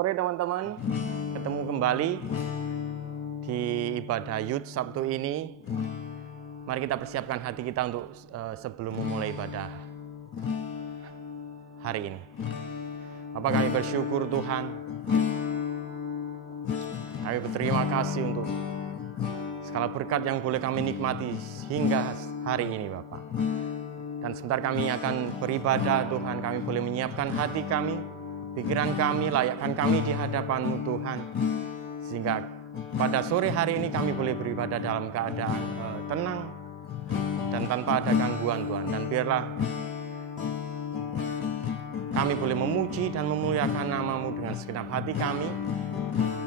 sore teman-teman. Ketemu kembali di ibadah Youth Sabtu ini. Mari kita persiapkan hati kita untuk sebelum memulai ibadah hari ini. Bapak, kami bersyukur Tuhan. Kami berterima kasih untuk segala berkat yang boleh kami nikmati hingga hari ini Bapak. Dan sebentar kami akan beribadah Tuhan. Kami boleh menyiapkan hati kami, pikiran kami, layakkan kami di hadapan-Mu Tuhan. Sehingga pada sore hari ini kami boleh beribadah dalam keadaan tenang dan tanpa ada gangguan Tuhan. Dan biarlah kami boleh memuji dan memuliakan nama-Mu dengan segenap hati kami,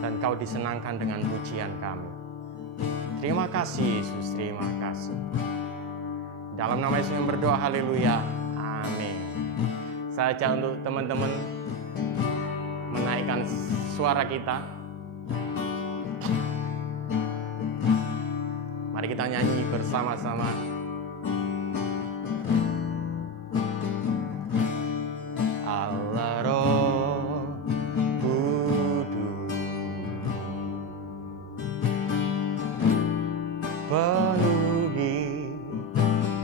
dan Kau disenangkan dengan pujian kami. Terima kasih Yesus, terima kasih. Dalam nama Yesus yang berdoa, haleluya, amin. Saya ajak untuk teman-teman menaikkan suara kita. Mari kita nyanyi bersama-sama. Allah Roh Kudus, penuhi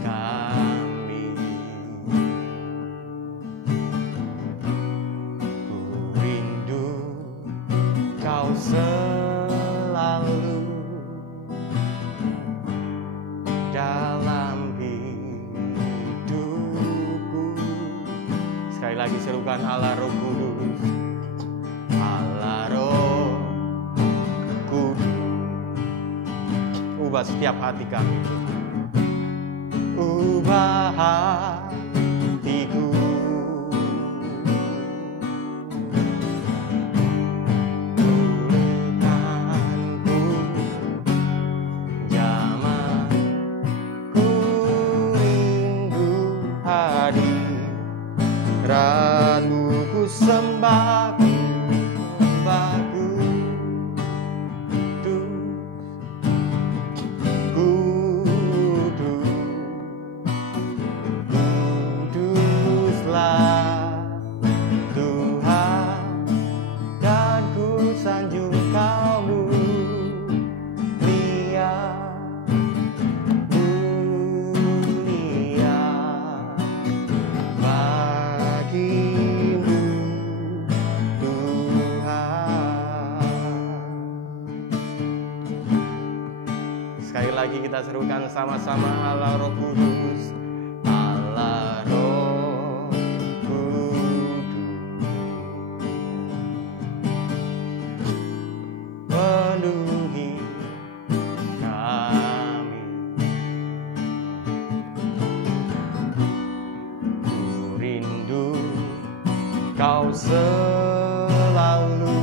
kami. Ku rindu Kau selalu dalam hidupku. Sekali lagi serukan Allah Roh Kudus, Allah Roh Kudus. Ubah setiap hati kami, ubah hatiku. Pulihkanku zaman ku rindu hadirat-Mu, ku sembah kita serukan sama-sama Allah Roh Kudus, Allah Roh Kudus, penuhi kami. Ku rindu Kau selalu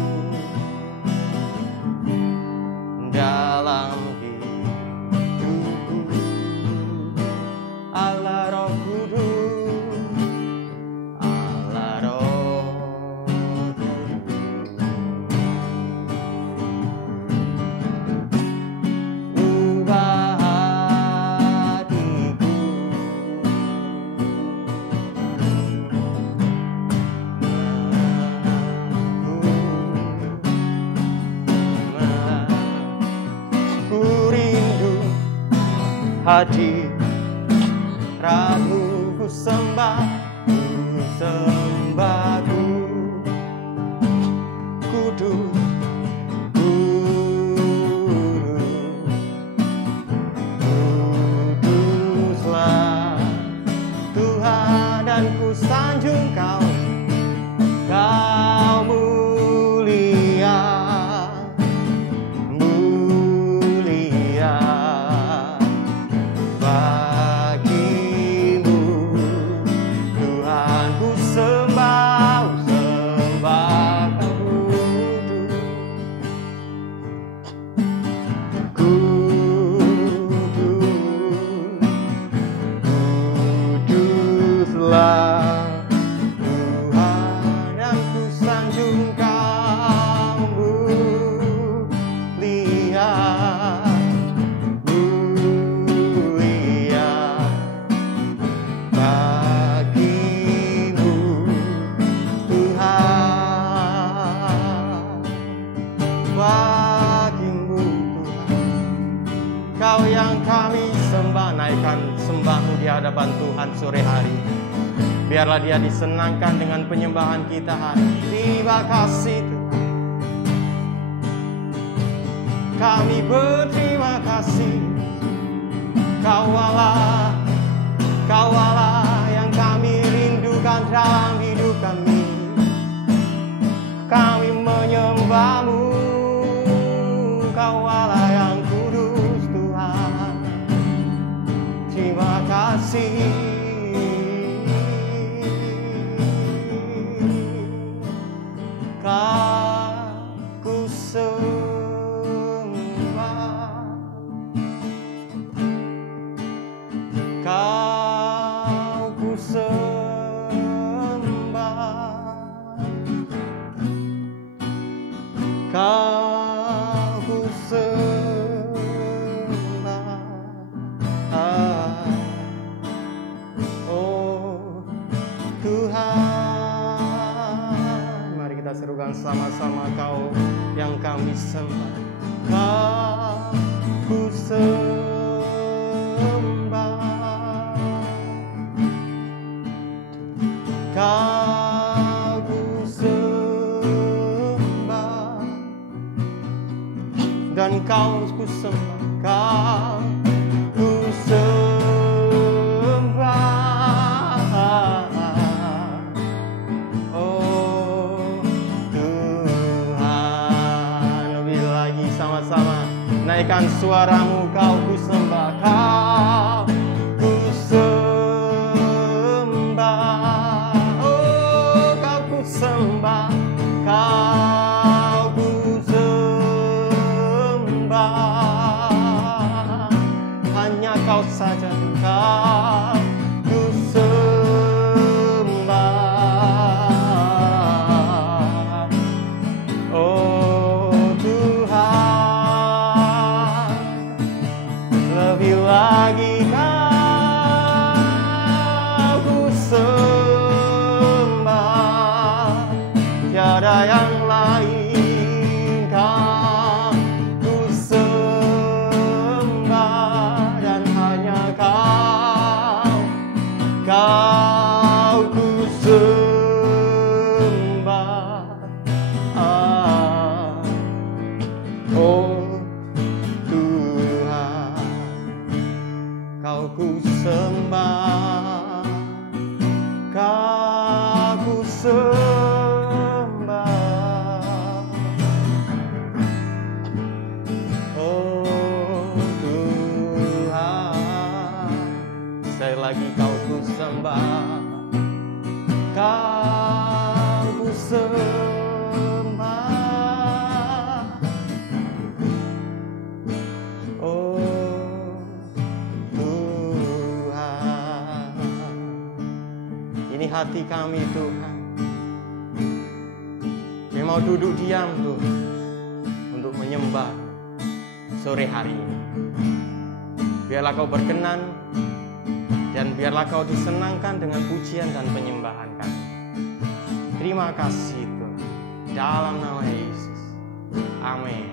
dalam hadirat-Mu, ku sembah, kudus, kuduslah Tuhan, dan ku sanjung Kau, Kau mulia, mulia. Bagimu Tuhan ku sembah, menyembah-Mu di hadapan Tuhan sore hari. Biarlah dia disenangkan dengan penyembahan kita hari ini. Terima kasih Tuhan. Kami berterima kasih. Kau Allah yang kami rindukan dalam hidup kami. Kami menyembah-Mu, Kau Allah yang kudus Tuhan. Terima kasih. Ku sembah, Kau ku sembah, Kau ku sembah. Oh Tuhan, mari kita serukan sama-sama, Kau yang kami sembah. Kau ku sembah, Kau ku sembah, dan Kau ku sembah, Kau ku sembah. Oh Tuhan, lebih lagi sama-sama naikkan suaramu, Kau ku sembah, Kau ku sembah. Oh Kau ku sembah, Kau ku sembah. Hanya Kau saja, Kau ku sembah. Oh Tuhan, lebih lagi Kau ku sembah. Tiada yang lain, Kau ku sembah, dan hanya Kau ku sembah. Oh Tuhan, Kau ku sembah, Kau ku sembah. Oh Tuhan, sekali lagi Kau ku sembah, Kau ku sembah. Oh Tuhan, ini hati kami Tuhan. Kami mau duduk diam Tuhan untuk menyembah sore hari ini. Biarlah Kau berkenan, dan biarlah Kau disenangkan dengan pujian dan penyembahan kami. Terima kasih Tuhan, dalam nama Yesus. Amin.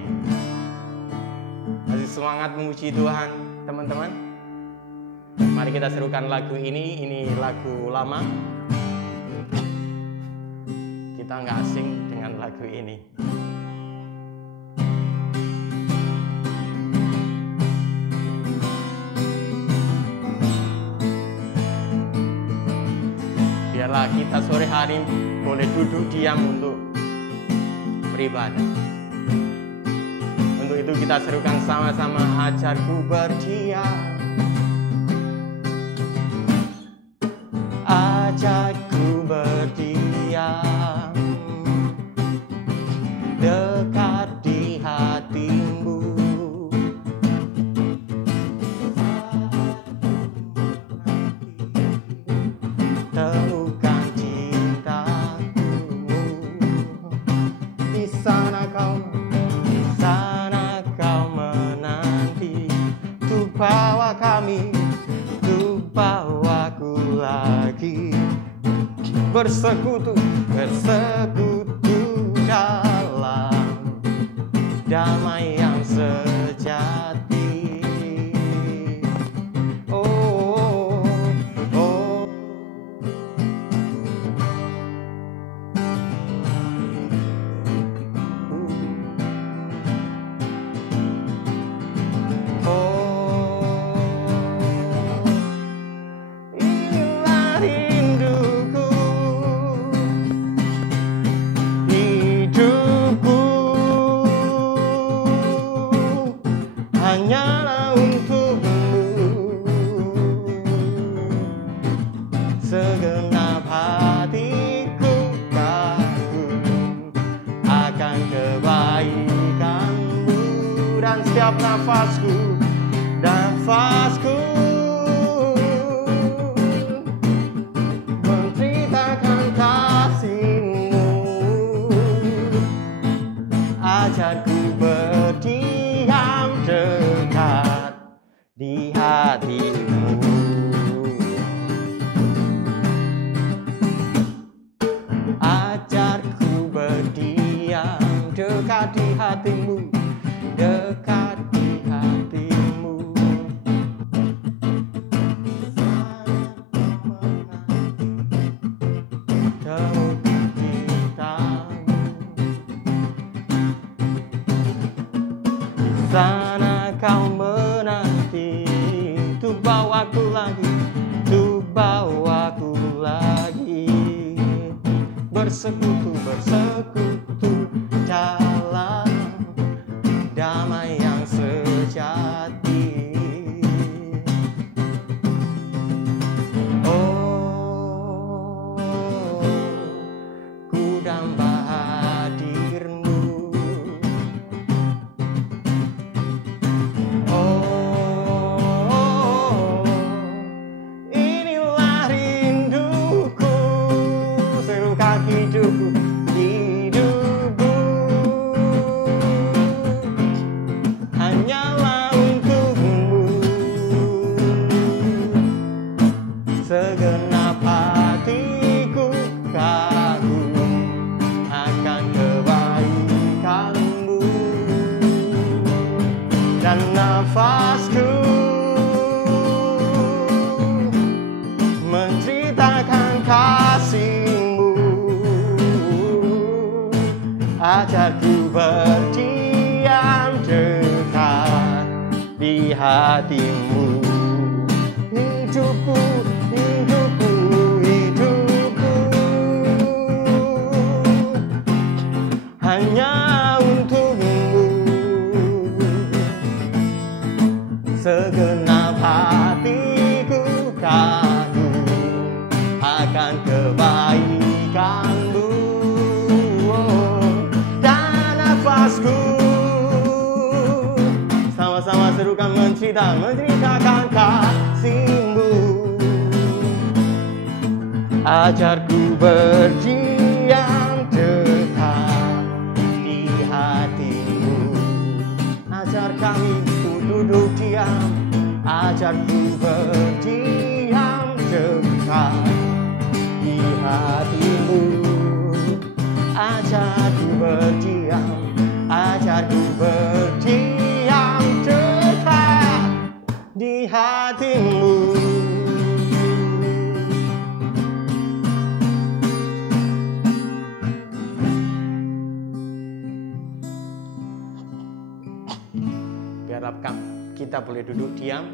Masih semangat memuji Tuhan teman-teman? Mari kita serukan lagu ini lagu lama. Kita nggak asing dengan lagu ini. Biarlah kita sore hari boleh duduk diam untuk beribadah. Untuk itu kita serukan sama-sama, ajarku berdiam, ajarku berdiam dekat di hatimu. Temukan cintaku, di sana kau menanti, untuk bawa kami, untuk bawaku lagi bersekutu dalam damai yang sejati. Oh setiap nafasku, nafasku menceritakan kasih-Mu. Ajarku berdiam dekat di hati-Mu. Ajarku berdiam dekat di hati-Mu, dekat di hati-Mu. Sana Kau menanti untuk bawaku lagi, untuk bawaku lagi bersekutu dalam damai yang sejati. Oh, ku damba hadir-Mu. Oh, inilah rinduku, serukan hidupku, hidupku hanyalah untuk-Mu. Segenap hatiku kagum akan kebaikan-Mu, dan nafasku menceritakan kasih-Mu. Ajarku berdiam dekat di hati-Mu. Hidupku, hidupku, hidupku hanya untuk-Mu. Segenap hatiku kagum akan kebaikan-Mu. Dan nafasku sama-sama serukan menceritakan kasih-Mu. Ajarku berdiam dekat di hati-Mu. Ajar kami duduk diam, ajarku berdiam dekat di hati-Mu. Ajarku berdiam, ajarku berdiam dekat di hati-Mu. Biarlah kita boleh duduk diam,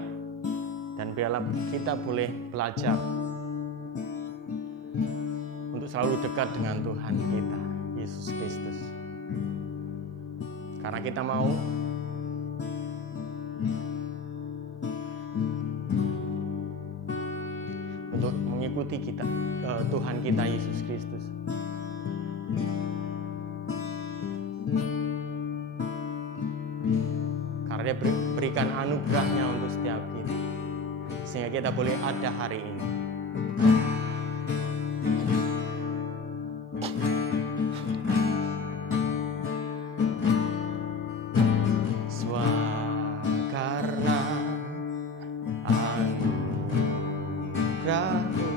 dan biarlah kita boleh belajar untuk selalu dekat dengan Tuhan kita, Yesus Kristus. Karena kita mau untuk mengikuti Tuhan kita, Yesus Kristus. Karena Dia berikan anugerahnya untuk setiap kita, sehingga kita boleh ada hari ini. Karena anugerah-Mu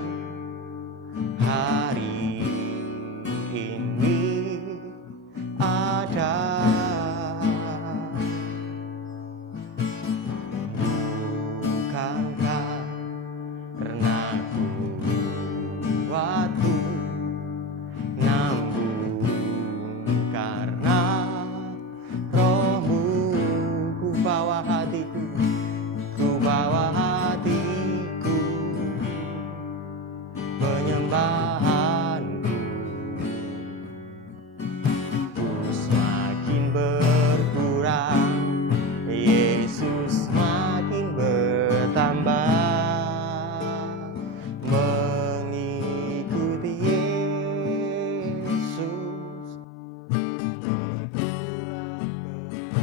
hari ini ada. Bukankah karena kuatku, namun karena Roh-Mu ku bawa hatiku, penyembahanku. Ku semakin berkurang, Yesus makin bertambah. Mengikuti Yesus, itulah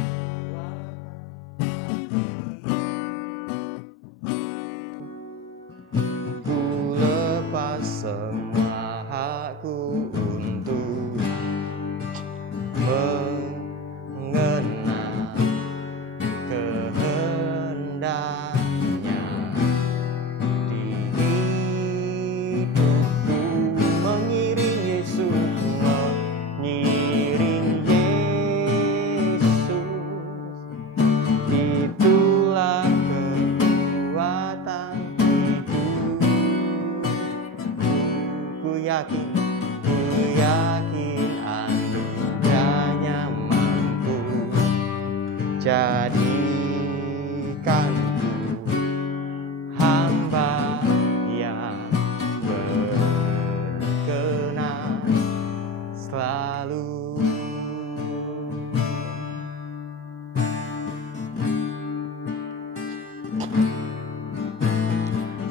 kekuatan. semua hakku untuk mengenal kehendaknya di hidupku. Mengiring Yesus, mengiring Yesus, itulah kekuatan hidupku. Ku yakin anugerahnya mampu jadikanku hamba yang berkenan selalu.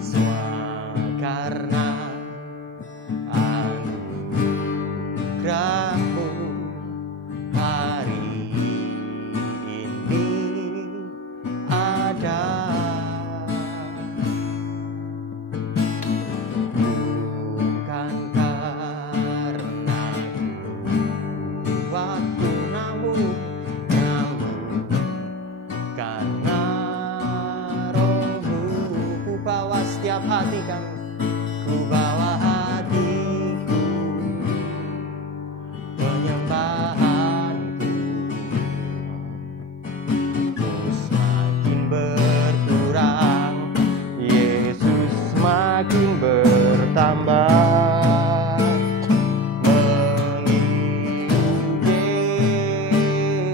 Semua karena anugerahmu hari ini ada. Bukan karena kuatku, namun karena Roh-Mu. Ku bawa setiap hati kami, ku bawa hatiku, penyembahanku. Ku semakin berkurang, Yesus semakin bertambah. Mengiring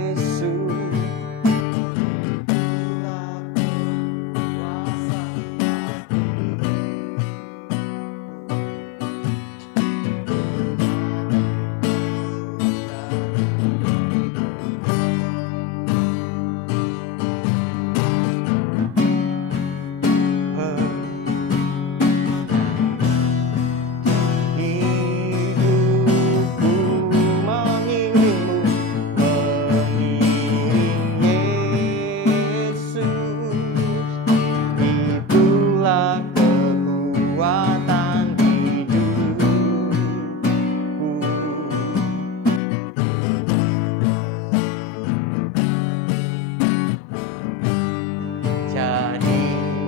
Yesus, itulah kuasa hidupku. Mengiringmu, mengiring Yesus, itulah kekuatan hidupku. Jadikanku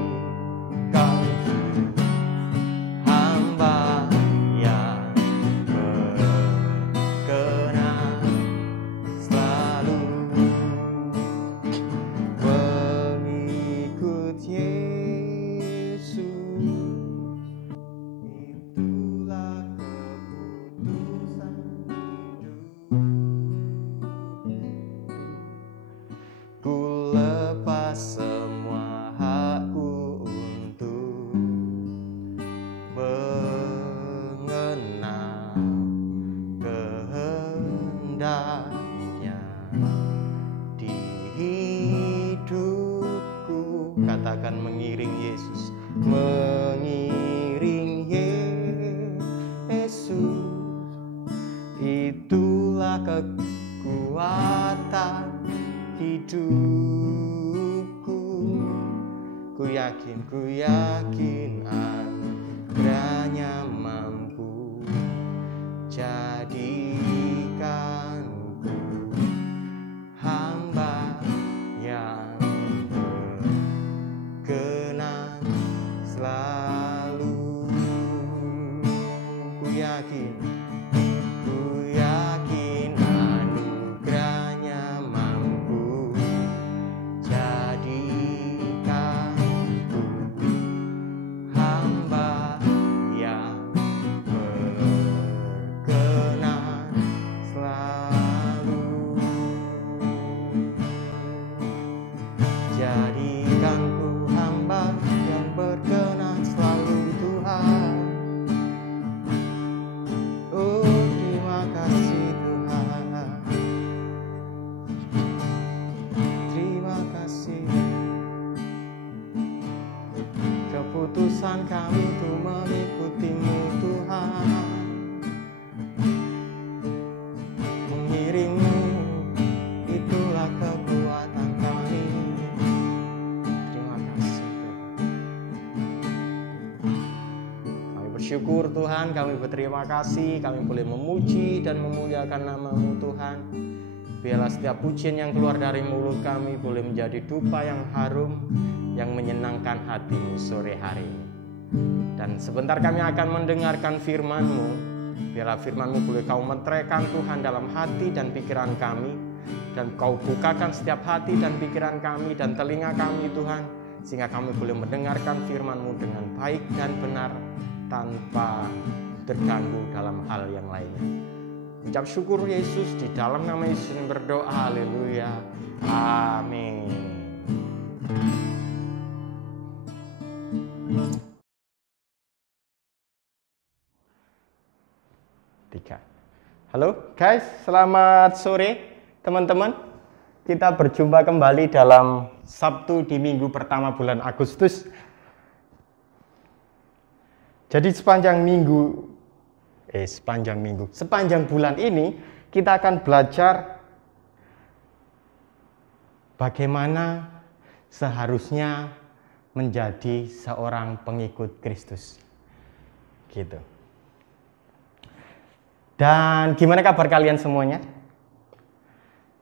hamba yang berkenan selalu, pengikut Yesus. Itulah keputusan hidupku. Ku lepas semua hakku untuk mengenal kehendaknya di hidupku. Katakan mengiring Yesus, mengiring Yesus, itulah kekuatan hidupku. Ku yakin anugerahnya mampu jadikanku hamba yang berkenan selalu. Ku yakin anugerahnya mampu jadikanku hamba yang berkenan selalu. Jadikanku hamba yang berkenan selalu, Tuhan. Oh, terima kasih Tuhan, terima kasih. Keputusan kami untuk mengikuti-Mu Tuhan, mengiring-Mu, itulah kekuatan kami. Terima kasih Tuhan. Kami bersyukur Tuhan, kami berterima kasih, kami boleh memuji dan memuliakan nama-Mu Tuhan. Biarlah setiap pujian yang keluar dari mulut kami boleh menjadi dupa yang harum, yang menyenangkan hati-Mu sore hari ini. Dan sebentar kami akan mendengarkan firman-Mu. Biarlah firman-Mu boleh Kau meteraikan Tuhan dalam hati dan pikiran kami, dan Kau bukakan setiap hati dan pikiran kami dan telinga kami Tuhan, sehingga kami boleh mendengarkan firman-Mu dengan baik dan benar tanpa terganggu dalam hal yang lainnya. Ucap syukur Yesus, di dalam nama Yesus berdoa, haleluya, amin. Halo guys, selamat sore teman-teman. Kita berjumpa kembali dalam Sabtu di minggu pertama bulan Agustus. Jadi sepanjang bulan ini kita akan belajar bagaimana seharusnya menjadi seorang pengikut Kristus. Gitu. Dan gimana kabar kalian semuanya?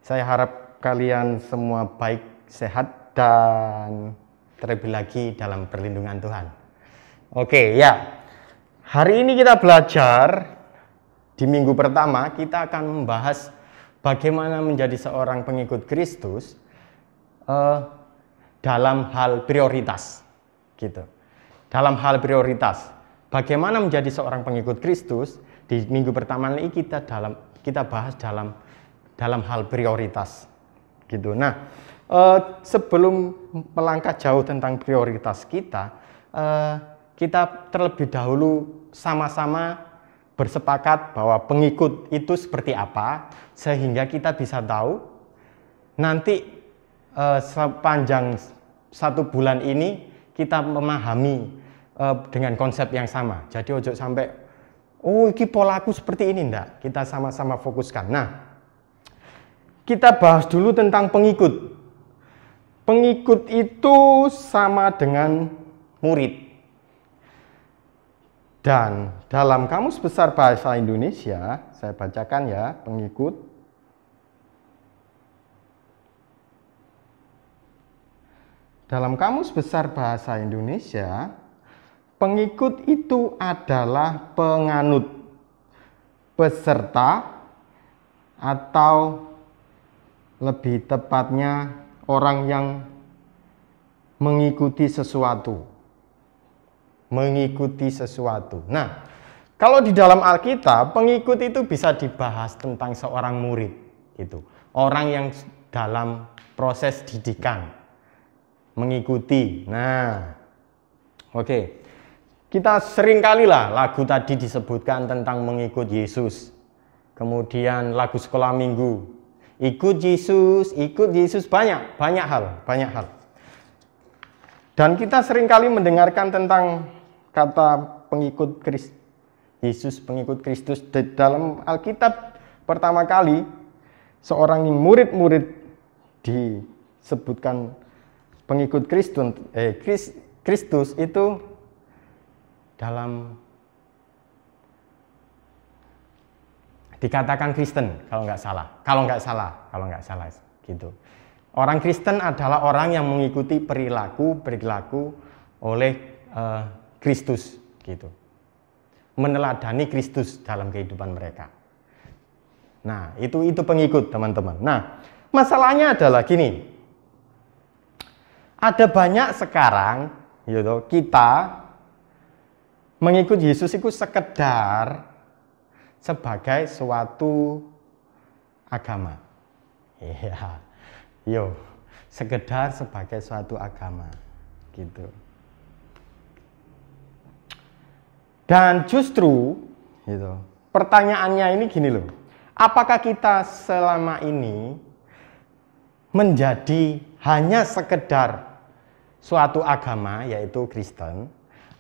Saya harap kalian semua baik, sehat, dan terlebih lagi dalam perlindungan Tuhan. Oke, ya. Hari ini kita belajar, di minggu pertama, kita akan membahas bagaimana menjadi seorang pengikut Kristus dalam hal prioritas. Gitu. Dalam hal prioritas. Bagaimana menjadi seorang pengikut Kristus? Di minggu pertama ini kita bahas dalam hal prioritas, gitu. Nah, sebelum melangkah jauh tentang prioritas kita terlebih dahulu sama-sama bersepakat bahwa pengikut itu seperti apa, sehingga kita bisa tahu nanti sepanjang 1 bulan ini kita memahami dengan konsep yang sama. Jadi ojo sampai ini polaku seperti ini, enggak. Kita sama-sama fokuskan. Nah, kita bahas dulu tentang pengikut. Pengikut itu sama dengan murid. Dan dalam Kamus Besar Bahasa Indonesia, saya bacakan ya, pengikut. Dalam Kamus Besar Bahasa Indonesia, pengikut itu adalah penganut, peserta, atau lebih tepatnya orang yang mengikuti sesuatu. Mengikuti sesuatu. Nah, kalau di dalam Alkitab, pengikut itu bisa dibahas tentang seorang murid, gitu. Orang yang dalam proses didikan, mengikuti. Nah, oke. Kita sering kali lah lagu tadi disebutkan tentang mengikut Yesus. Kemudian lagu sekolah minggu, ikut Yesus, banyak hal. Dan kita sering kali mendengarkan tentang kata pengikut Yesus, pengikut Kristus. Dalam Alkitab pertama kali seorang murid-murid disebutkan pengikut Kristus itu dalam dikatakan Kristen kalau nggak salah gitu. Orang Kristen adalah orang yang mengikuti perilaku oleh Kristus gitu, meneladani Kristus dalam kehidupan mereka. Nah, itu pengikut, teman-teman. Nah, masalahnya adalah gini, ada banyak sekarang gitu, kita mengikut Yesus itu sekedar sebagai suatu agama. Iya. Sekedar sebagai suatu agama gitu. Dan justru gitu. Pertanyaannya ini gini loh. Apakah kita selama ini menjadi hanya sekedar suatu agama, yaitu Kristen,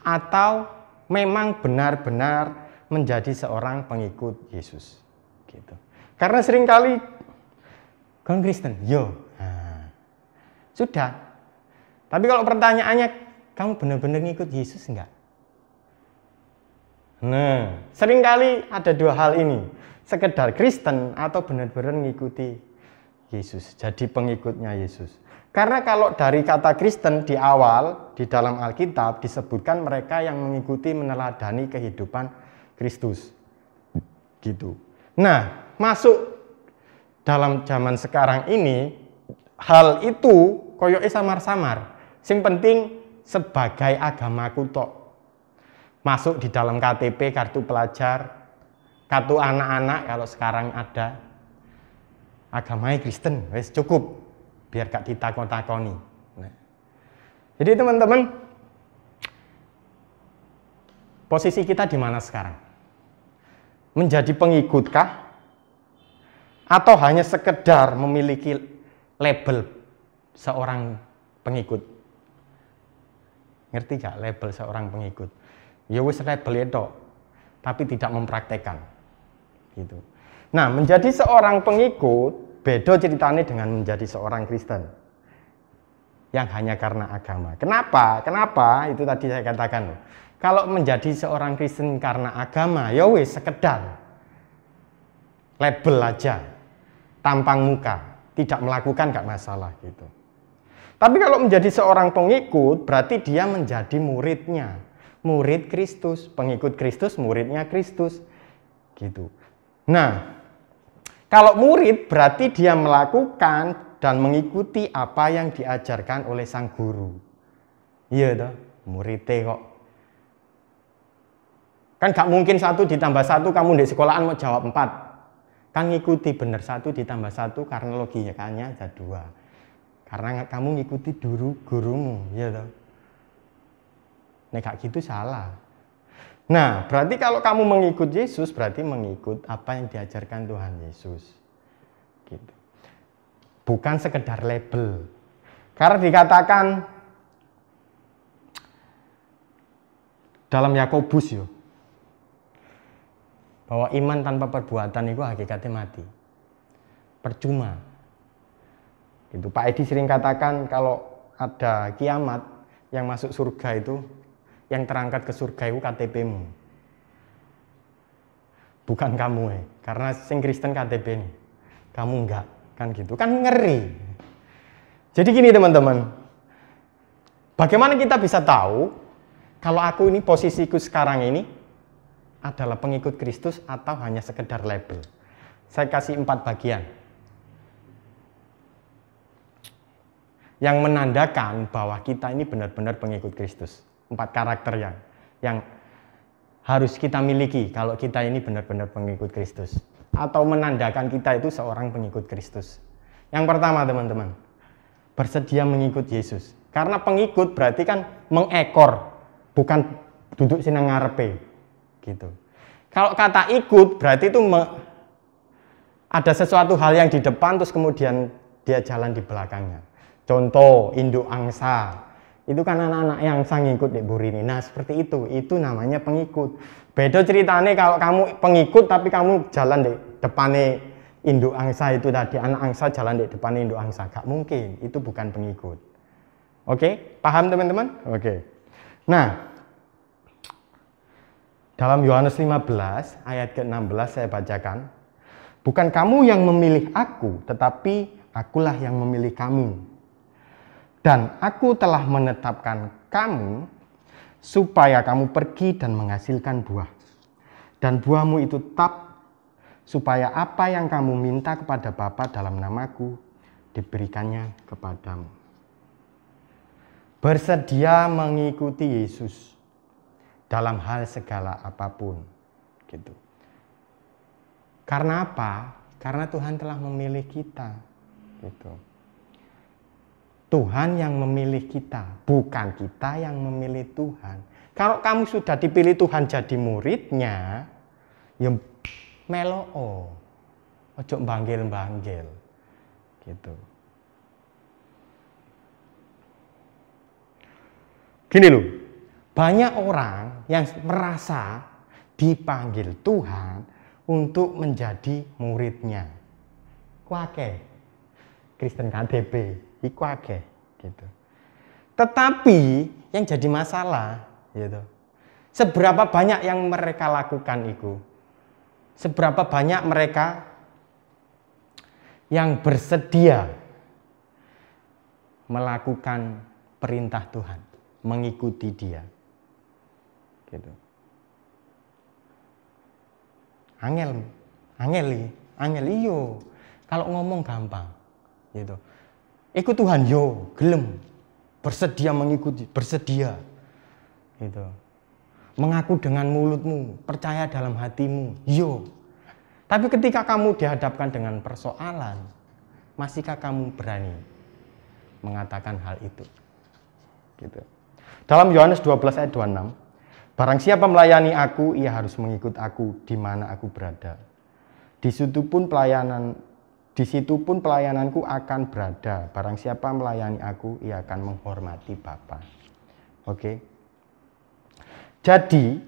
atau memang benar-benar menjadi seorang pengikut Yesus gitu. Karena seringkali kan Kristen, sudah. Tapi kalau pertanyaannya, kamu benar-benar ngikut Yesus enggak? Nah, seringkali ada dua hal ini. Sekedar Kristen atau benar-benar mengikuti Yesus, jadi pengikutnya Yesus. Karena kalau dari kata Kristen di awal, di dalam Alkitab disebutkan mereka yang mengikuti meneladani kehidupan Kristus. Gitu. Nah, masuk dalam zaman sekarang ini, hal itu koyoke samar-samar. Sing penting sebagai agamaku tok. Masuk di dalam KTP, kartu pelajar, kartu anak-anak kalau sekarang ada. Agamanya Kristen, wes cukup. Biar gak ditakon-takoni. Nah. Jadi teman-teman, posisi kita di mana sekarang? Menjadi pengikutkah? Atau hanya sekedar memiliki label seorang pengikut? Ngerti gak label seorang pengikut? Ya wis label itu, tapi tidak mempraktekkan. Gitu. Nah, menjadi seorang pengikut beda ceritanya dengan menjadi seorang Kristen yang hanya karena agama. Kenapa? Kenapa? Itu tadi saya katakan loh. Kalau menjadi seorang Kristen karena agama, ya wis sekedar label aja, tampang muka, tidak melakukan gak masalah gitu. Tapi kalau menjadi seorang pengikut, berarti dia menjadi muridnya, murid Kristus, pengikut Kristus, muridnya Kristus, gitu. Nah, kalau murid berarti dia melakukan dan mengikuti apa yang diajarkan oleh sang guru. Iya toh, muridnya kok. Kan gak mungkin 1 ditambah 1 kamu di sekolahan mau jawab 4. Kan ngikuti bener 1 ditambah 1 karena logikanya ada 2. Karena kamu ngikuti gurumu, iya toh. Nek gak gitu salah. Nah, berarti kalau kamu mengikut Yesus, berarti mengikut apa yang diajarkan Tuhan Yesus. Gitu. Bukan sekedar label. Karena dikatakan dalam Yakobus yo, bahwa iman tanpa perbuatan itu hakikatnya mati. Percuma. Gitu. Pak Edi sering katakan kalau ada kiamat yang masuk surga itu, yang terangkat ke surga itu KTP-mu. Bukan kamu karena sing Kristen KTP nih. Kamu enggak, kan gitu. Kan ngeri. Jadi gini teman-teman. Bagaimana kita bisa tahu kalau aku ini posisiku sekarang ini adalah pengikut Kristus atau hanya sekedar label? Saya kasih 4 bagian. Yang menandakan bahwa kita ini benar-benar pengikut Kristus. 4 karakter yang harus kita miliki kalau kita ini benar-benar pengikut Kristus, atau menandakan kita itu seorang pengikut Kristus. Yang pertama teman-teman, bersedia mengikut Yesus. Karena pengikut berarti kan mengekor, bukan duduk sinang ngarepe gitu. Kalau kata ikut berarti itu ada sesuatu hal yang di depan terus kemudian dia jalan di belakangnya. Contoh induk angsa. Itu kan anak-anak yang sang ngikut di burini. Nah seperti itu namanya pengikut. Beda ceritanya kalau kamu pengikut tapi kamu jalan di depannya induk angsa itu tadi, anak angsa jalan di depannya induk angsa, gak mungkin, itu bukan pengikut. Oke, paham teman-teman? Oke. Nah, dalam Yohanes 15 ayat ke-16 saya bacakan, bukan kamu yang memilih aku, tetapi akulah yang memilih kamu. Dan aku telah menetapkan kamu supaya kamu pergi dan menghasilkan buah. Dan buahmu itu tetap, supaya apa yang kamu minta kepada Bapa dalam namaku diberikannya kepadamu. Bersedia mengikuti Yesus dalam hal segala apapun. Gitu. Karena apa? Karena Tuhan telah memilih kita. Gitu. Tuhan yang memilih kita, bukan kita yang memilih Tuhan. Kalau kamu sudah dipilih Tuhan jadi muridnya, ya meloo, ojo banggil-banggil, gitu. Gini loh, banyak orang yang merasa dipanggil Tuhan untuk menjadi muridnya. Kuake, Kristen KTP. Iku akeh gitu. Tetapi yang jadi masalah gitu. Seberapa banyak yang mereka lakukan itu? Seberapa banyak mereka yang bersedia melakukan perintah Tuhan, mengikuti Dia. Gitu. Angel iyo. Kalau ngomong gampang, gitu. Ikut Tuhan yo, gelem, bersedia mengikuti, bersedia, gitu. Mengaku dengan mulutmu, percaya dalam hatimu, yo. Tapi ketika kamu dihadapkan dengan persoalan, masihkah kamu berani mengatakan hal itu? Gitu. Dalam Yohanes 12 ayat 26, barang siapa melayani aku, ia harus mengikut aku di mana aku berada. Di situ pun pelayananku akan berada. Barang siapa melayani aku, ia akan menghormati Bapa. Oke. Jadi,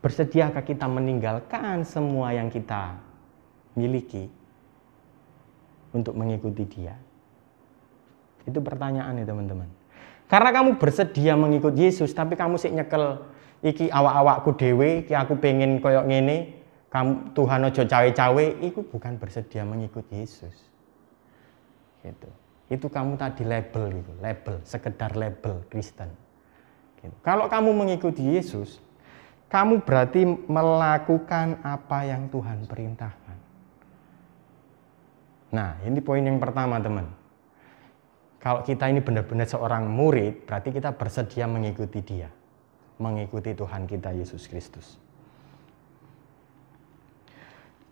bersediakah kita meninggalkan semua yang kita miliki untuk mengikuti Dia? Itu pertanyaan ya teman-teman. Karena kamu bersedia mengikut Yesus, tapi kamu sik nyekel iki awak-awakku dhewe, iki aku pengen koyok ngene, kamu Tuhan ojo cawe-cawe, itu bukan bersedia mengikut Yesus. Gitu. Itu kamu tadi label gitu, sekedar label Kristen. Gitu. Kalau kamu mengikuti Yesus, kamu berarti melakukan apa yang Tuhan perintahkan. Nah, ini poin yang pertama, teman. Kalau kita ini benar-benar seorang murid, berarti kita bersedia mengikuti Dia, mengikuti Tuhan kita Yesus Kristus.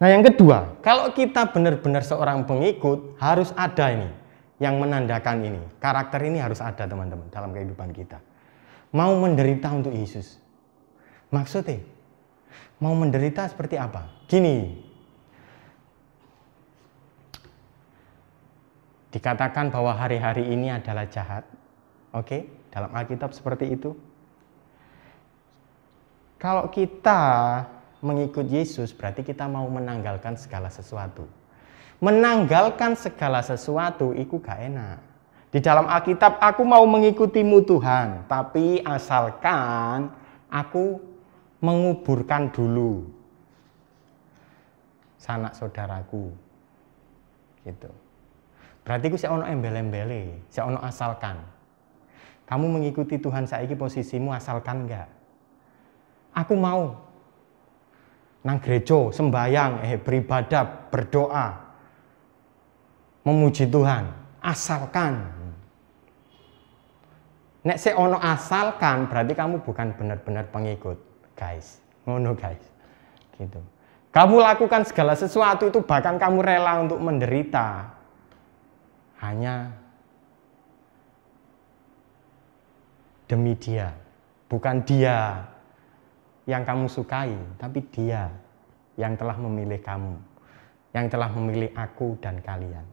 Nah, yang kedua, kalau kita benar-benar seorang pengikut, harus ada ini yang menandakan ini. Karakter ini harus ada, teman-teman, dalam kehidupan kita. Mau menderita untuk Yesus. Maksudnya, mau menderita seperti apa? Gini, dikatakan bahwa hari-hari ini adalah jahat. Oke, dalam Alkitab seperti itu. Kalau kita mengikut Yesus, berarti kita mau menanggalkan segala sesuatu. Menanggalkan segala sesuatu itu gak enak. Di dalam Alkitab, aku mau mengikutimu Tuhan, tapi asalkan aku menguburkan dulu sanak saudaraku. Gitu. Berarti aku ono embel-embele, ono asalkan. Kamu mengikuti Tuhan saiki posisimu asalkan enggak? Aku mau nang gereja, sembayang, beribadah, berdoa, memuji Tuhan, asalkan. Nek se ono asalkan, berarti kamu bukan benar-benar pengikut, guys. Ngono, guys. Gitu. Kamu lakukan segala sesuatu itu, bahkan kamu rela untuk menderita. Hanya demi Dia, bukan Dia yang kamu sukai, tapi Dia yang telah memilih kamu, yang telah memilih aku dan kalian.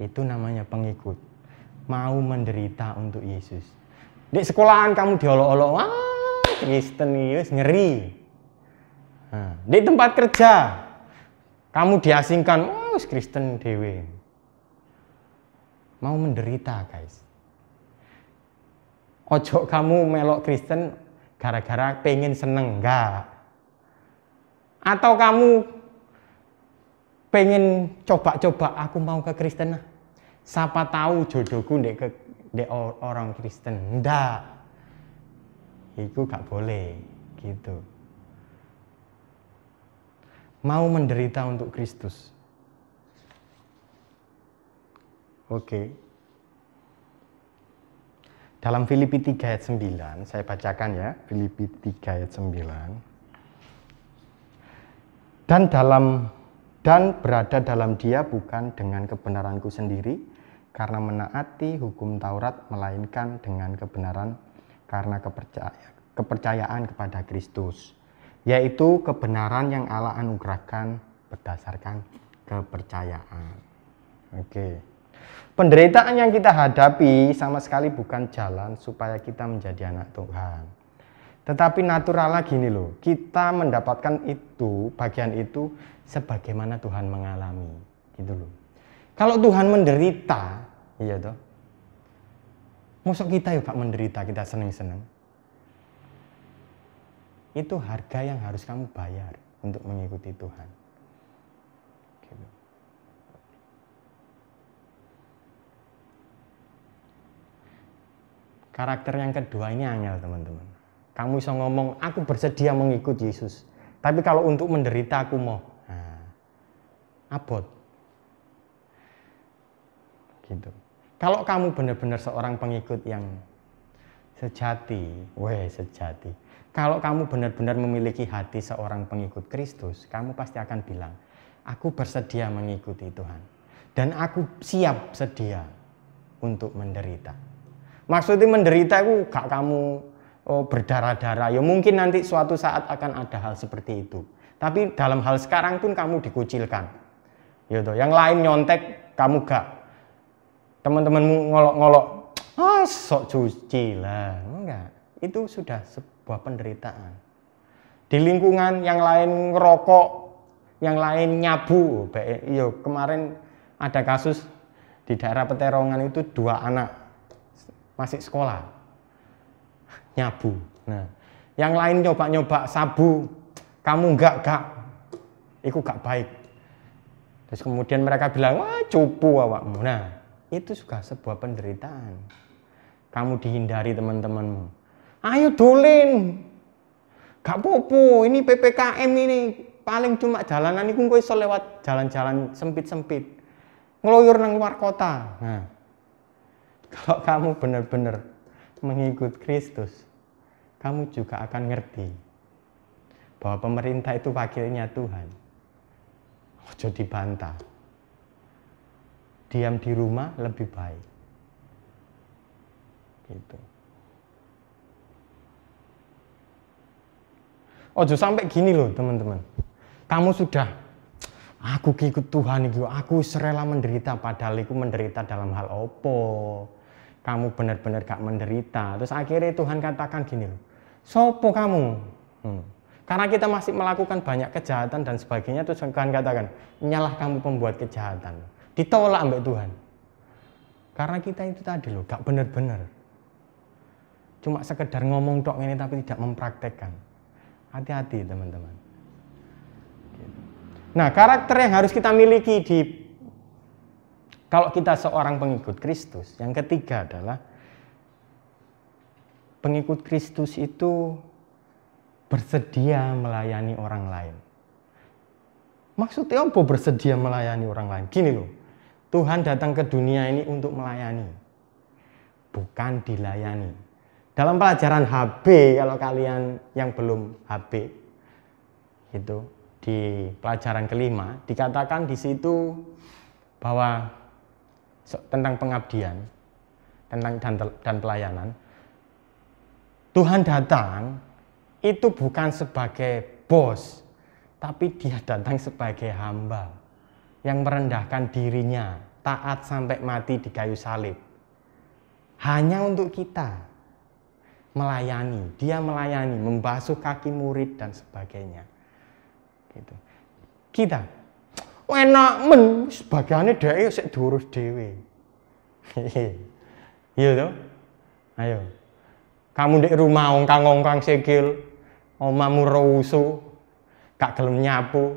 Itu namanya pengikut, mau menderita untuk Yesus. Di sekolahan kamu diolok-olok, wah Kristen Yesus ngeri. Di tempat kerja kamu diasingkan, wah Kristen dewe. Mau menderita, guys. Ojo kamu melok Kristen gara-gara pengen seneng, enggak. Atau kamu pengen coba-coba, aku mau ke Kristen. Siapa tahu jodohku ndek orang Kristen. Enggak. Itu gak boleh, gitu. Mau menderita untuk Kristus. Oke. Dalam Filipi 3 ayat 9, saya bacakan ya, Filipi 3 ayat 9. Dan berada dalam Dia bukan dengan kebenaranku sendiri, karena menaati hukum Taurat, melainkan dengan kebenaran karena kepercayaan kepada Kristus, yaitu kebenaran yang Allah anugerahkan berdasarkan kepercayaan. Oke. Penderitaan yang kita hadapi sama sekali bukan jalan supaya kita menjadi anak Tuhan. Tetapi naturalnya gini loh, kita mendapatkan itu, bagian itu sebagaimana Tuhan mengalami, gitu loh. Kalau Tuhan menderita, iya toh. Mosok kita yuk gak menderita, kita seneng-seneng. Itu harga yang harus kamu bayar untuk mengikuti Tuhan. Gitu. Karakter yang kedua ini angel, teman-teman. Kamu bisa ngomong, aku bersedia mengikut Yesus. Tapi kalau untuk menderita aku mau. Nah, abot. Gitu. Kalau kamu benar-benar seorang pengikut yang sejati. Kalau kamu benar-benar memiliki hati seorang pengikut Kristus, kamu pasti akan bilang, aku bersedia mengikuti Tuhan. Dan aku siap sedia untuk menderita. Maksudnya menderita itu gak kamu berdarah-darah. Ya mungkin nanti suatu saat akan ada hal seperti itu. Tapi dalam hal sekarang pun kamu dikucilkan. Gitu. Yang lain nyontek, kamu gak. Teman-temanmu ngolok-ngolok, sok cuci lah. Enggak. Itu sudah sebuah penderitaan. Di lingkungan yang lain ngerokok, yang lain nyabu. Iya, kemarin ada kasus di daerah Peterongan itu 2 anak masih sekolah nyabu. Nah, yang lain nyoba-nyoba sabu, kamu enggak, itu gak baik. Terus kemudian mereka bilang, wah cupu awakmu. Nah, itu juga sebuah penderitaan. Kamu dihindari teman-temanmu. Ayo dolin, gak popo, ini PPKM ini paling cuma jalanan ini kok iso lewat jalan-jalan sempit-sempit. Ngeloyor nang luar kota. Nah, kalau kamu benar-benar mengikut Kristus, kamu juga akan ngerti bahwa pemerintah itu wakilnya Tuhan. Ojo dibantah. Diam di rumah lebih baik. Gitu. Ojo sampai gini loh teman-teman. Kamu sudah, aku ikut Tuhan itu, aku serela menderita, padahal aku menderita dalam hal opo. Kamu benar-benar gak menderita. Terus akhirnya Tuhan katakan gini loh, sopo kamu? Karena kita masih melakukan banyak kejahatan dan sebagainya, terus Tuhan katakan, nyalah kamu pembuat kejahatan. Ditolak ambek Tuhan. Karena kita itu tadi loh, gak benar-benar. Cuma sekedar ngomong tok ini tapi tidak mempraktekkan. Hati-hati teman-teman. Nah, karakter yang harus kita miliki kalau kita seorang pengikut Kristus, yang ketiga adalah pengikut Kristus itu bersedia melayani orang lain. Maksudnya apa bersedia melayani orang lain? Gini loh, Tuhan datang ke dunia ini untuk melayani, bukan dilayani. Dalam pelajaran HB, kalau kalian yang belum HB, itu di pelajaran kelima dikatakan di situ bahwa tentang pengabdian, dan pelayanan. Tuhan datang itu bukan sebagai bos, tapi dia datang sebagai hamba yang merendahkan dirinya, taat sampai mati di kayu salib. Hanya untuk kita melayani, dia melayani, membasuh kaki murid dan sebagainya. Gitu. Kita enak men sebagiannya dhewe sik diurus dhewe. Iya toh? Ayo. Kamu di rumah ongkang-ongkang sikil, omamu rusuh, gak gelem nyapu.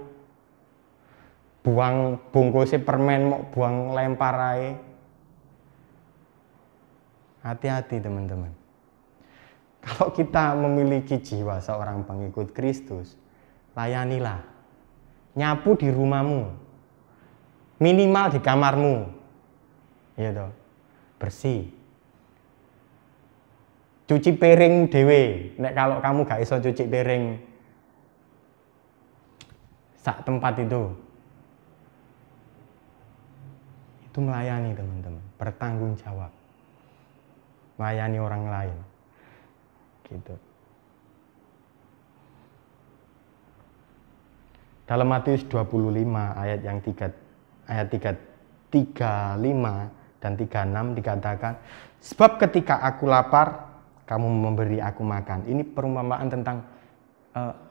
Buang bungkusnya permen mau buang lempar ae. Hati-hati teman-teman. Kalau kita memiliki jiwa seorang pengikut Kristus, layanilah. Nyapu di rumahmu. Minimal di kamarmu. Iya toh. Bersih. Cuci piring dhewe. Nek kalau kamu gak iso cuci piring sak tempat itu melayani teman-teman, bertanggung jawab. Melayani orang lain. Gitu. Dalam Matius 25 ayat yang 35 dan 36 dikatakan, sebab ketika aku lapar, kamu memberi aku makan. Ini perumpamaan tentang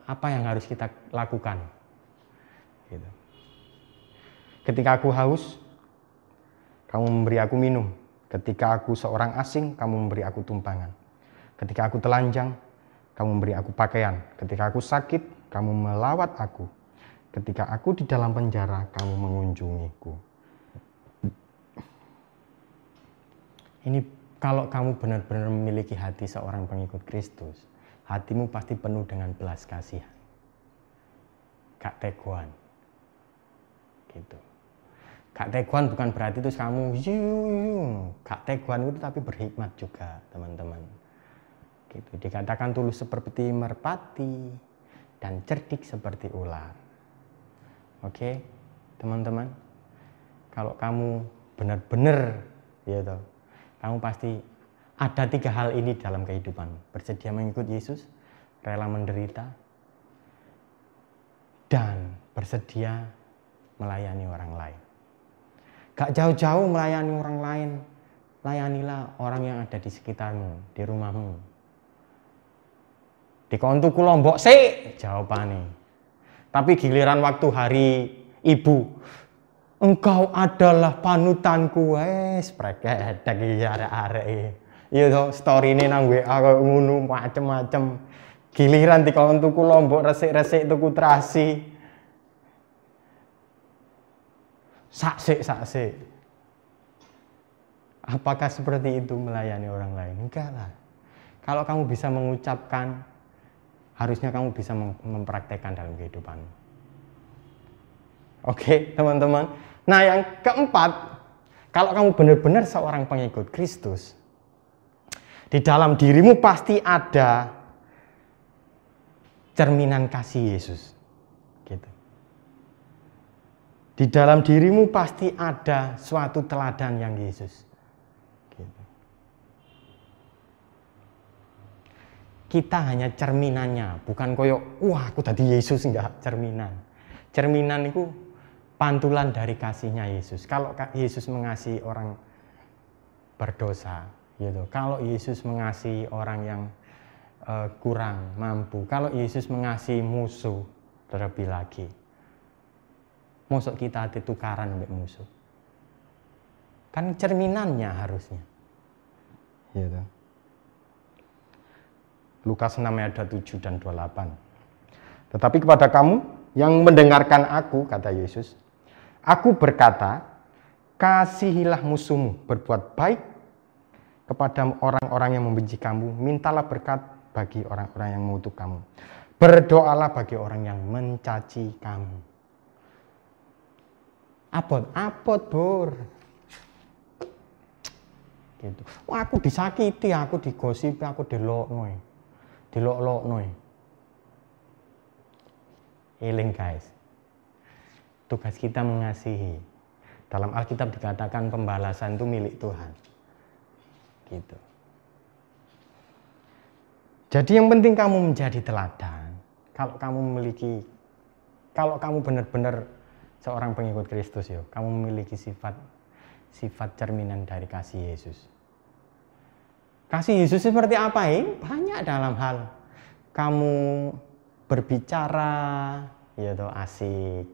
apa yang harus kita lakukan. Gitu. Ketika aku haus, kamu memberi aku minum. Ketika aku seorang asing, kamu memberi aku tumpangan. Ketika aku telanjang, kamu memberi aku pakaian. Ketika aku sakit, kamu melawat aku. Ketika aku di dalam penjara, kamu mengunjungiku. Ini kalau kamu benar-benar memiliki hati seorang pengikut Kristus, hatimu pasti penuh dengan belas kasihan. Gak teguan. Gitu. Gak teguan bukan berarti terus kamu gak teguan itu tapi berhikmat juga, teman-teman. Gitu. Dikatakan tulus seperti merpati dan cerdik seperti ular. Oke, teman-teman. Kalau kamu benar-benar gitu, kamu pasti ada 3 hal ini dalam kehidupanmu. Bersedia mengikut Yesus, rela menderita, dan bersedia melayani orang lain. Gak jauh-jauh melayani orang lain, layanilah orang yang ada di sekitarmu, di rumahmu. Di kontuku Lombok sih jawabannya. Tapi giliran waktu hari ibu, engkau adalah panutanku, spreket iki arek-arek iki. Iya to, story-ne nang WA koyo ngono macem-macem. Giliran dikon tuku Lombok resik-resik tuku terasi. Saksik. Apakah seperti itu melayani orang lain? Enggak lah. Kalau kamu bisa mengucapkan, harusnya kamu bisa mempraktekkan dalam kehidupanmu. Oke, teman-teman. Nah, yang keempat, kalau kamu benar-benar seorang pengikut Kristus, di dalam dirimu pasti ada cerminan kasih Yesus. Gitu. Di dalam dirimu pasti ada suatu teladan yang Yesus. Gitu. Kita hanya cerminannya, bukan koyo, wah aku tadi Yesus, enggak, cerminan. Cerminan itu pantulan dari kasihnya Yesus. Kalau Yesus mengasihi orang berdosa, gitu. Kalau Yesus mengasihi orang yang kurang mampu, kalau Yesus mengasihi musuh, terlebih lagi, mosok kita ditukaran sama musuh. Kan cerminannya harusnya. Gitu. Lukas 6 ayat 27 dan 28. Tetapi kepada kamu yang mendengarkan aku, kata Yesus, aku berkata, kasihilah musuhmu, berbuat baik kepada orang-orang yang membenci kamu, mintalah berkat bagi orang-orang yang mengutuk kamu. Berdoalah bagi orang yang mencaci kamu. Apot, Bur. Gitu. Wah, aku disakiti, aku digosipi, aku dilok-lokno. Eling guys. Tugas kita mengasihi. Dalam Alkitab dikatakan pembalasan itu milik Tuhan. Gitu. Jadi yang penting kamu menjadi teladan. Kalau kamu benar-benar seorang pengikut Kristus, ya, kamu memiliki sifat cerminan dari kasih Yesus. Kasih Yesus seperti apa? Banyak dalam hal kamu berbicara, yaitu asik.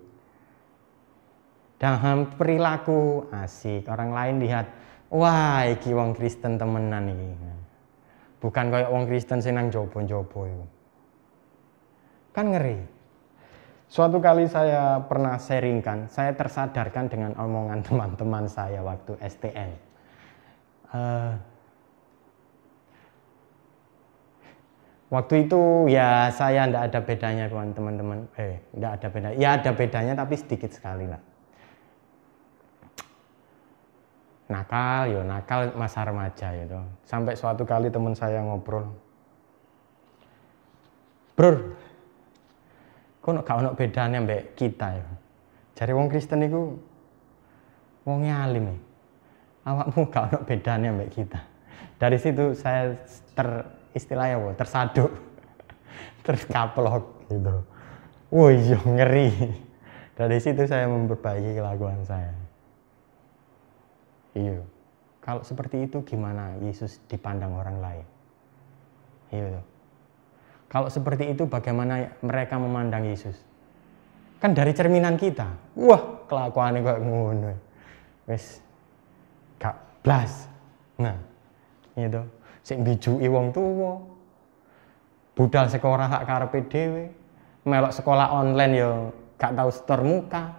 Dalam perilaku asik. Orang lain lihat, wah, iki wong Kristen temenan iki. Bukan kayak wong Kristen sing nang jopo-jopo itu. Kan ngeri. Suatu kali saya pernah sharingkan, saya tersadarkan dengan omongan teman-teman saya waktu STM. Waktu itu ya saya tidak ada bedanya teman-teman. Tidak ada bedanya. Ya ada bedanya tapi sedikit sekali lah. Nakal masa remaja gitu. Sampai suatu kali teman saya ngobrol, Bro, kok gak ono bedanya mbek kita ya. Jare wong Kristen iku wong alim. Awakmu gak ono bedanya mbek kita. Dari situ saya tersaduk, terkaplok gitu. Wah, iya ngeri. Dari situ saya memperbaiki kelakuan saya. Iya. Kalau seperti itu gimana Yesus dipandang orang lain? Iya. Kalau seperti itu bagaimana mereka memandang Yesus? Kan dari cerminan kita. Wah, kelakuannya kok ngono. Wis gak blas. Nah, itu sing bijuki wong tuwa. Budal sekolah sak karepe dhewe. Melok sekolah online ya gak tau setor muka.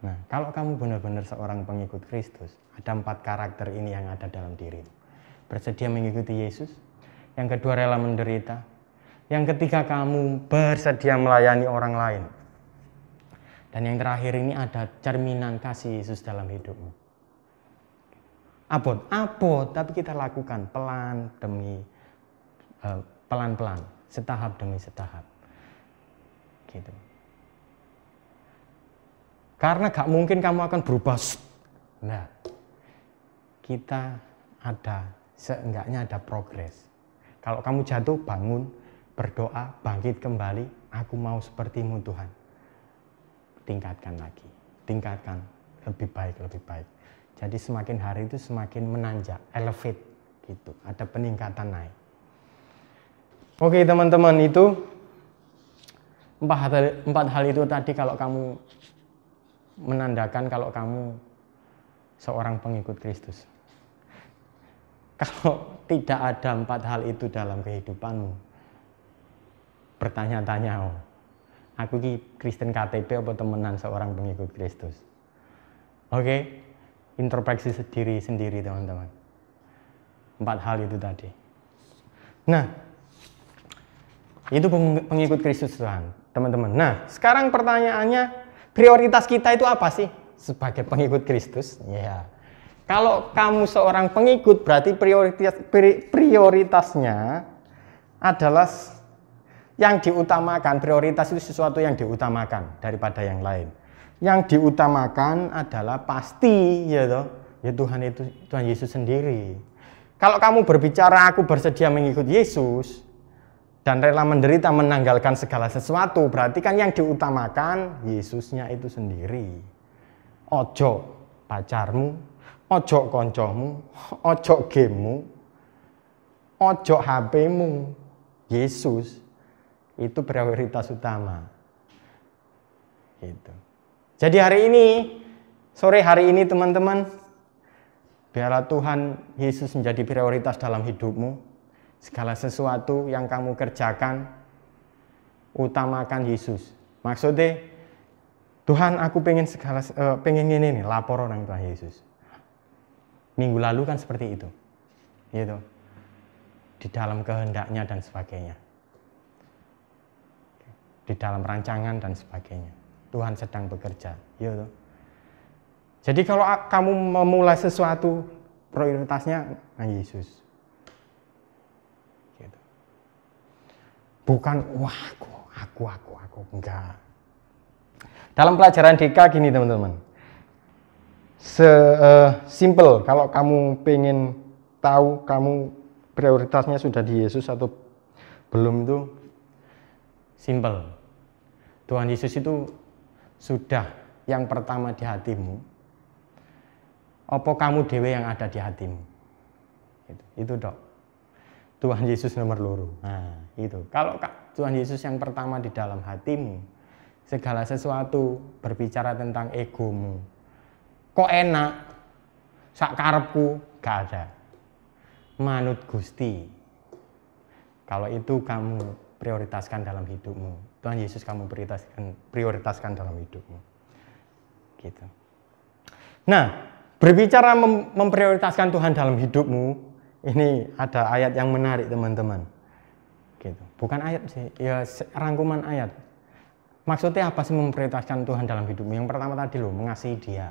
Nah, kalau kamu benar-benar seorang pengikut Kristus, ada 4 karakter ini yang ada dalam dirimu. Bersedia mengikuti Yesus. Yang kedua, rela menderita. Yang ketiga, kamu bersedia melayani orang lain. Dan yang terakhir ini ada cerminan kasih Yesus dalam hidupmu. Abot, tapi kita lakukan pelan-pelan, setahap demi setahap. Gitu. Karena gak mungkin kamu akan berubah. Nah, kita seenggaknya ada progres. Kalau kamu jatuh, bangun, berdoa, bangkit kembali. Aku mau sepertimu Tuhan. Tingkatkan lagi, tingkatkan lebih baik. Jadi semakin hari itu semakin menanjak, elevate gitu. Ada peningkatan naik. Oke teman-teman, itu 4 hal itu tadi kalau kamu menandakan kalau kamu seorang pengikut Kristus. Kalau tidak ada 4 hal itu dalam kehidupanmu, bertanya-tanya, aku ki Kristen KTP apa temenan seorang pengikut Kristus? Oke, introspeksi diri sendiri teman-teman. 4 hal itu tadi. Nah, itu pengikut Kristus Tuhan, teman-teman. Nah, sekarang pertanyaannya, prioritas kita itu apa sih sebagai pengikut Kristus? Ya. Kalau kamu seorang pengikut, berarti prioritasnya adalah yang diutamakan. Prioritas itu sesuatu yang diutamakan daripada yang lain. Yang diutamakan adalah pasti ya Tuhan Yesus sendiri. Kalau kamu berbicara aku bersedia mengikut Yesus dan rela menderita menanggalkan segala sesuatu, berarti kan yang diutamakan Yesusnya itu sendiri. Ojo pacarmu, ojo koncomu, ojo gamemu, ojo HP-mu. Yesus itu prioritas utama. Gitu. Jadi sore hari ini teman-teman, biarlah Tuhan Yesus menjadi prioritas dalam hidupmu. Segala sesuatu yang kamu kerjakan, utamakan Yesus. Maksudnya, Tuhan aku pengen ini lapor orang Tuhan Yesus. Minggu lalu kan seperti itu. Gitu. Di dalam kehendaknya dan sebagainya. Di dalam rancangan dan sebagainya. Tuhan sedang bekerja. Gitu. Jadi kalau kamu memulai sesuatu, prioritasnya Yesus. Gitu. Bukan, wah aku. Enggak. Dalam pelajaran DK gini teman-teman. Simple, kalau kamu pengen tahu kamu prioritasnya sudah di Yesus atau belum itu simple. Tuhan Yesus itu sudah yang pertama di hatimu. Apa kamu dewe yang ada di hatimu? Itu dok. Tuhan Yesus nomor loro. Nah, itu. Kalau Tuhan Yesus yang pertama di dalam hatimu, segala sesuatu berbicara tentang egomu. Kok enak? Sak karepku gak ada. Manut Gusti. Kalau itu kamu prioritaskan dalam hidupmu. Tuhan Yesus kamu prioritaskan dalam hidupmu. Gitu. Nah, berbicara memprioritaskan Tuhan dalam hidupmu, ini ada ayat yang menarik teman-teman. Gitu. Bukan ayat sih, ya rangkuman ayat. Maksudnya apa sih memprioritaskan Tuhan dalam hidupmu? Yang pertama tadi loh, mengasihi Dia.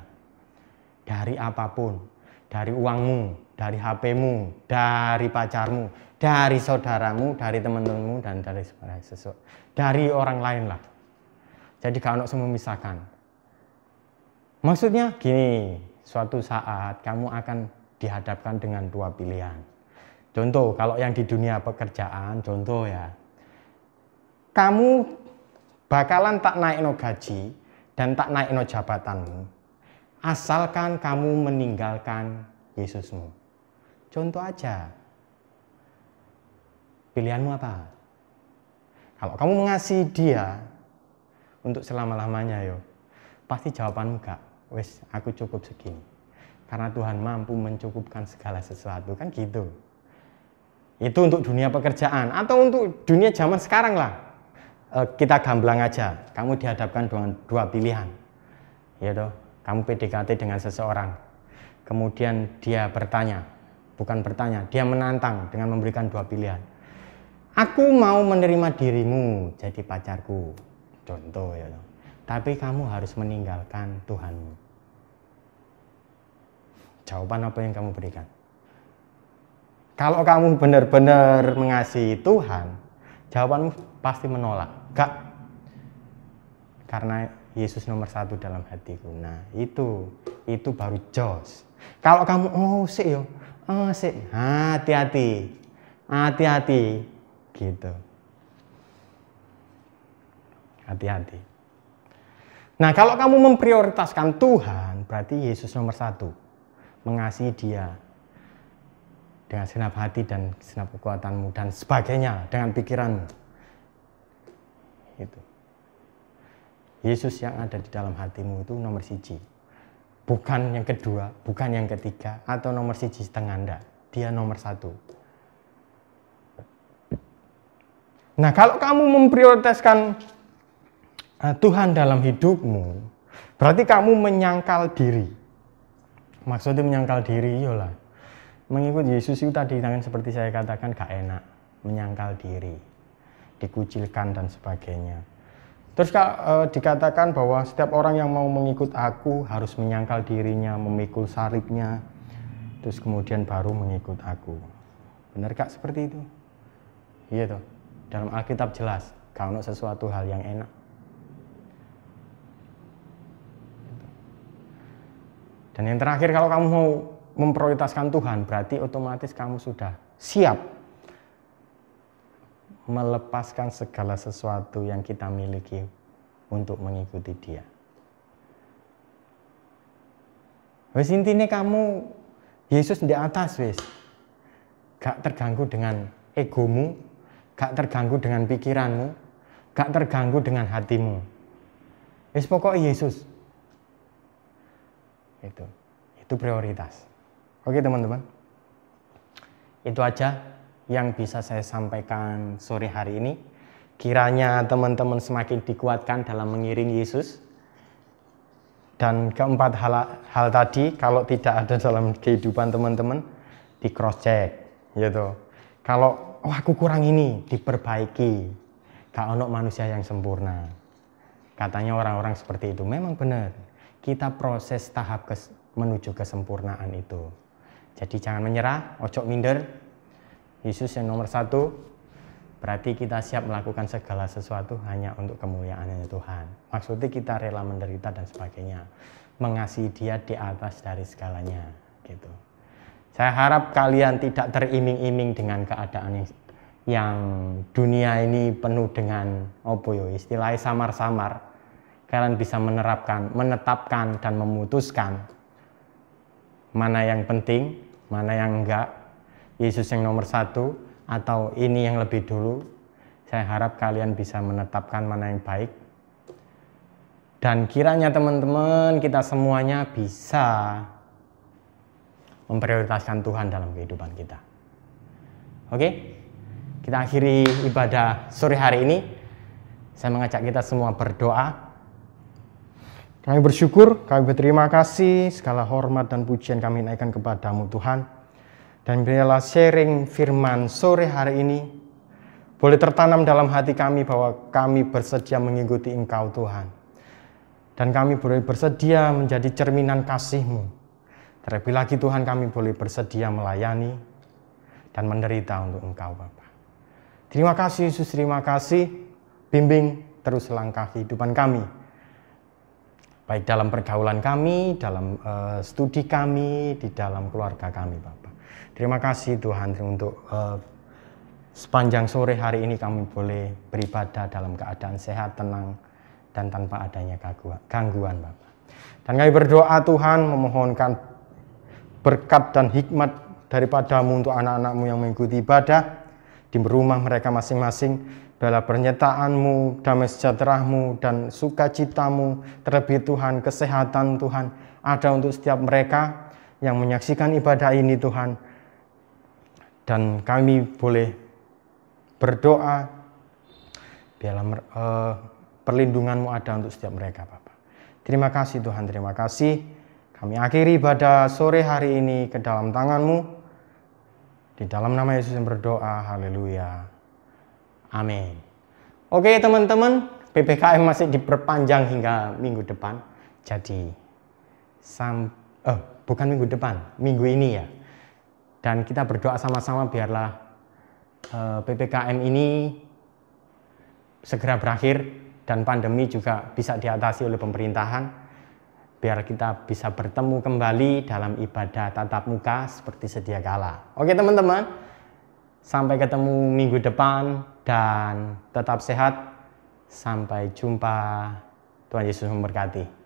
Dari apapun, dari uangmu, dari HP-mu, dari pacarmu, dari saudaramu, dari teman-temanmu, dan dari orang lain lah. Jadi gak ono memisahkan. Maksudnya gini, suatu saat kamu akan dihadapkan dengan 2 pilihan. Contoh, kalau yang di dunia pekerjaan, contoh ya, kamu bakalan tak naikno gaji dan tak naikno jabatanmu, asalkan kamu meninggalkan Yesusmu. Contoh aja, pilihanmu apa? Kalau kamu mengasihi Dia untuk selama-lamanya, pasti jawabanmu enggak. wis aku cukup segini. Karena Tuhan mampu mencukupkan segala sesuatu, kan gitu. Itu untuk dunia pekerjaan atau untuk dunia zaman sekarang lah. Kita gamblang aja, kamu dihadapkan dengan dua pilihan. Ya toh, kamu PDKT dengan seseorang. Kemudian dia bertanya, bukan bertanya, dia menantang dengan memberikan dua pilihan. Aku mau menerima dirimu jadi pacarku, contoh ya toh. Tapi kamu harus meninggalkan Tuhanmu. Jawaban apa yang kamu berikan? Kalau kamu benar-benar mengasihi Tuhan, jawabanmu pasti menolak. Enggak. Karena Yesus nomor 1 dalam hatiku. Nah, itu baru jos. Kalau kamu hati-hati. Hati-hati gitu. Hati-hati. Nah, kalau kamu memprioritaskan Tuhan, berarti Yesus nomor 1. Mengasihi Dia dengan segenap hati dan segenap kekuatanmu dan sebagainya, dengan pikiranmu. Itu. Yesus yang ada di dalam hatimu itu nomor 1. Bukan yang kedua, bukan yang ketiga, atau nomor 1,5. Enggak. Dia nomor 1. Nah, kalau kamu memprioritaskan Tuhan dalam hidupmu, berarti kamu menyangkal diri. Maksudnya menyangkal diri, iyalah. Mengikut Yesus itu tadi seperti saya katakan gak enak, menyangkal diri, dikucilkan dan sebagainya. Terus dikatakan bahwa setiap orang yang mau mengikut aku harus menyangkal dirinya, memikul salibnya, terus kemudian baru mengikut aku. Benar gak seperti itu? Iya toh. Dalam Alkitab jelas, gak ada sesuatu hal yang enak. Dan yang terakhir, kalau kamu mau memprioritaskan Tuhan, berarti otomatis kamu sudah siap melepaskan segala sesuatu yang kita miliki untuk mengikuti Dia. Wes intinya kamu Yesus di atas wes. Gak terganggu dengan egomu, gak terganggu dengan pikiranmu, gak terganggu dengan hatimu. Wes pokoknya Yesus. Itu prioritas. Oke teman-teman, itu aja yang bisa saya sampaikan sore hari ini. Kiranya teman-teman semakin dikuatkan dalam mengiringi Yesus. Dan keempat hal tadi, kalau tidak ada dalam kehidupan teman-teman, di cross check gitu. Kalau aku kurang ini, diperbaiki. Gak ono manusia yang sempurna. Katanya orang-orang seperti itu, memang benar. Kita proses tahap menuju kesempurnaan itu. Jadi jangan menyerah, ojo minder. Yesus yang nomor 1, berarti kita siap melakukan segala sesuatu hanya untuk kemuliaan Tuhan. Maksudnya kita rela menderita dan sebagainya. Mengasihi Dia di atas dari segalanya. Gitu. Saya harap kalian tidak teriming-iming dengan keadaan yang dunia ini penuh dengan istilahnya samar-samar. Kalian bisa menetapkan dan memutuskan mana yang penting, mana yang enggak, Yesus yang nomor 1 atau ini yang lebih dulu. Saya harap kalian bisa menetapkan mana yang baik. Dan kiranya teman-teman kita semuanya bisa memprioritaskan Tuhan dalam kehidupan kita. Oke? Kita akhiri ibadah sore hari ini. Saya mengajak kita semua berdoa. Kami bersyukur, kami berterima kasih, segala hormat dan pujian kami naikkan kepadamu Tuhan. Dan biarlah sharing firman sore hari ini boleh tertanam dalam hati kami bahwa kami bersedia mengikuti Engkau Tuhan. Dan kami boleh bersedia menjadi cerminan kasih-Mu. Terlebih lagi Tuhan, kami boleh bersedia melayani dan menderita untuk Engkau Bapa. Terima kasih Yesus, terima kasih. Bimbing terus langkah kehidupan kami. Baik dalam pergaulan kami, dalam studi kami, di dalam keluarga kami Bapak. Terima kasih Tuhan untuk sepanjang sore hari ini kami boleh beribadah dalam keadaan sehat, tenang, dan tanpa adanya gangguan Bapak. Dan kami berdoa Tuhan memohonkan berkat dan hikmat daripada-Mu untuk anak-anak-Mu yang mengikuti ibadah di rumah mereka masing-masing. Biarlah penyertaan-Mu, damai sejahtera-Mu, dan sukacita-Mu, terlebih Tuhan, kesehatan Tuhan, ada untuk setiap mereka yang menyaksikan ibadah ini Tuhan. Dan kami boleh berdoa, biarlah perlindungan-Mu ada untuk setiap mereka Bapa. Terima kasih Tuhan, terima kasih. Kami akhiri ibadah sore hari ini ke dalam tangan-Mu. Di dalam nama Yesus yang berdoa, haleluya. Amin. Oke teman-teman, PPKM masih diperpanjang hingga minggu depan. Jadi, bukan minggu depan, minggu ini ya. Dan kita berdoa sama-sama biarlah PPKM ini segera berakhir dan pandemi juga bisa diatasi oleh pemerintahan. Biar kita bisa bertemu kembali dalam ibadah tatap muka seperti sedia kala. Oke teman-teman, sampai ketemu minggu depan dan tetap sehat. Sampai jumpa. Tuhan Yesus memberkati.